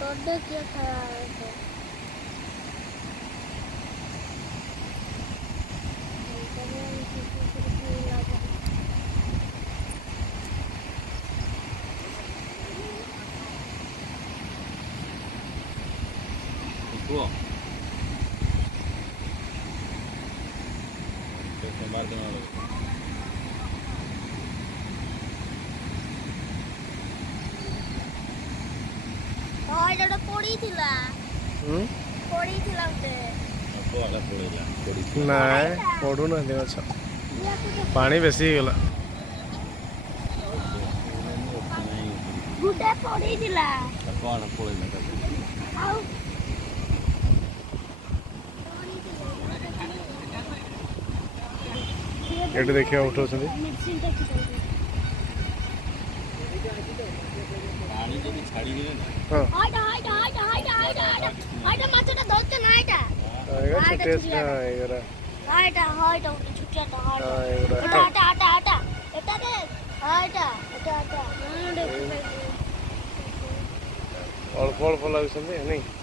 तोड़े क्या खाया है तो Cool. Tomar de nuevo. हाँ इधर पोड़ी थी ला पोड़ी थी ला उसे आपको वाला पड़ेगा ना पड़ू ना अच्छा पानी बेसी गला गुड्डे पोड़ी थी ला कौन पड़ेगा आओ एटी देखिए उठो मेडिसिन टा की पानी जो छाड़ी गए ना हाँ हाइट माछटा धरते ना हाइट आएगा टेस्ट ना आएगा हाइट उठे छुट्टिया तो हाइट आटा एटा दे आटा अल्प अल्प लगुଛନ୍ତି नहीं